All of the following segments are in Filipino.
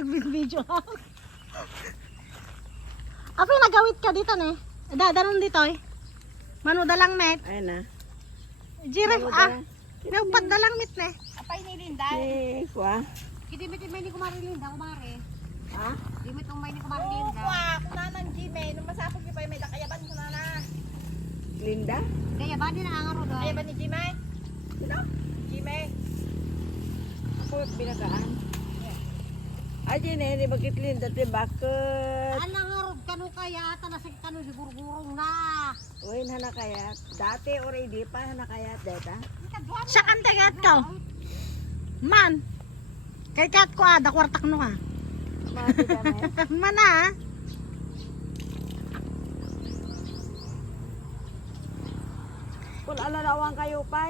nag-video ako. Apay nagawit ka dito ne. Dadanon dito eh. Manu dalang met. Ayun na. Jiref may upat dalang met ne. Apay ni Linda. Eh, kwa. Kiti may ni kumari Linda, kumari. Ha? Di mit umay ni kumari Linda. Kung nanang Jimmy, nung masapog niyo pa may lakayaban ko na na. Linda? Kaya ba din ang aro do? Kayaban ni Jimmy? Sino? Jimmy. Ako binagaan. Aji na, hindi bakit Linda? Bakit? Anang aro kanu kaya ata na kanu siguro-gurong na. Uy, hanakayat. Dati already pa hanakayat data. Siya kante kat ka. Man. Kay kat ko ada kwartak no ka. Mati kami. Mana? Kung alalawang kayo pa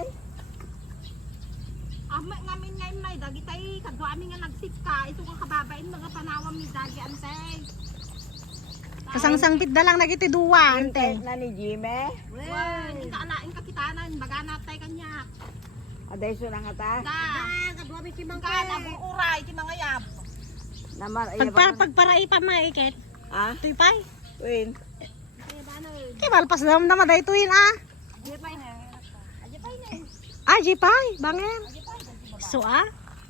Ama ngamin ngayon may dagi tay kadwa amin nga nagsika ito ka kababain mga panawam ni dagi antay. Kasangsangpit dalang nagiti duwa ante. na ni Jimmy. Wen, ka alain ka kitanan baga natay kanya. Aday so nga ta. Da, Kadwa mi kimang ka na uray ti mga yab. Namar Pagparai pa maiket. Ah, Tuypay. win. Kay balpas dam na maday tuin ah. Jepay na. Jepay na. Ah, jipay, bangin. So ah.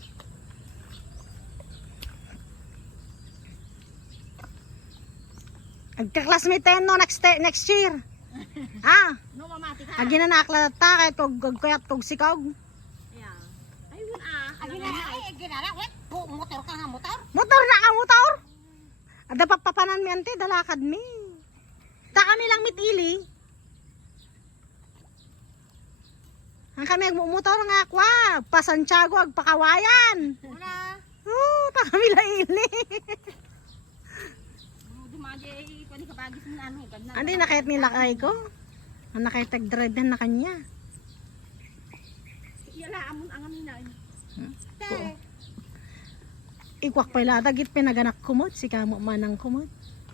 Agka-classmate tayo no next year. Ah, No mamati ka. agi na naklat ta kay kog kuyat kog sikog. Yeah. Ayun Agi na ay ginara wet. Motor ka nga motor. Motor na ka motor. Ada papapanan mi ante dalakad mi. Ta kami lang mitili. Ang kami agmumotor nga kwa, pa Santiago ag pakawayan. Una. Ta kami lang ili. Dumaje ko ni kabagis ng ano ganda. Andi nakayat nilakay ko. Ang nakaytag dread na kanya. Iyala amon ang amin na. Te. Ikwak pa ila dagit pinaganak kumot si kamo manang kumot.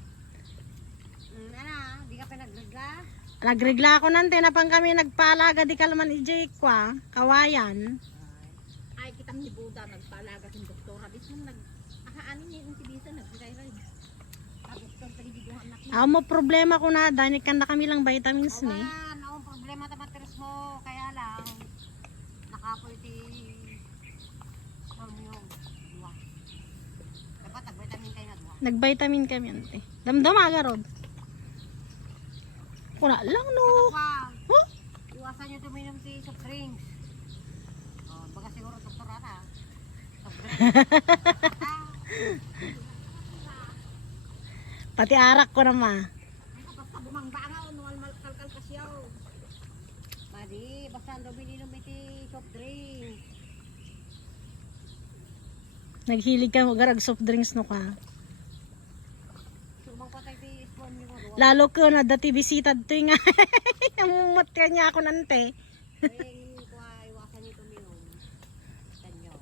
Ana, di ka pinagregla. Nagregla ako nante na pang kami nagpalaga di kalman ijay kwa, kawayan. Ay kitam ni Buda nagpalaga ng doktora bis nung nag-ahaanin niya yung tibisa nagsiray-ray. Tapos kung pagdiduhan na Mo problema ko na dahil kan na kami lang vitamins ni. Owa, naong problema ta materes mo kaya lang nakapoy ti hormone. Duwa. Dapat vitamin kay nga duwa. Nagvitamin kami ante. Damdam aga rod. Kuna lang no. Wow. Huh? Iwasan nyo tuminom si soft drinks. Oh, baga siguro doktor ata. Soft drinks. Pati arak ko na ma. basta bumangbangaw nuwal malkalkal kasyaw. Madi, basta ang duminom iti soft drinks. Naghilig ka garag soft drinks no ka. Sumang patay ti spoon nyo. Lalo ko na dati bisita to nga. Namumot ka niya ako nante. Kaya iwasan nyo tuminom. Tanyo.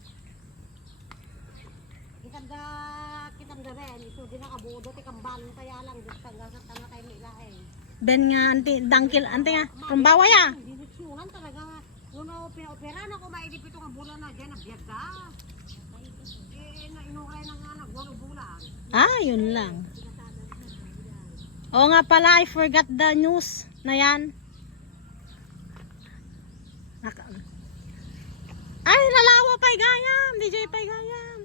Kitang rin. Ito din nakabudo ti kambalon kaya lang. Gusto nga sa tanga tayo nila eh. Ben nga ante dangkil ante nga. Rumbawa ya. Dinitsuhan talaga. Nung opera na ko maidipito nga bulan na dyan. Nabiyag ka. Inukay na nga nagwalo bulan. Ah, yun lang. Oo nga pala, I forgot the news na yan. Ay, lalawa pa'y gayam. DJ pa'y gayam.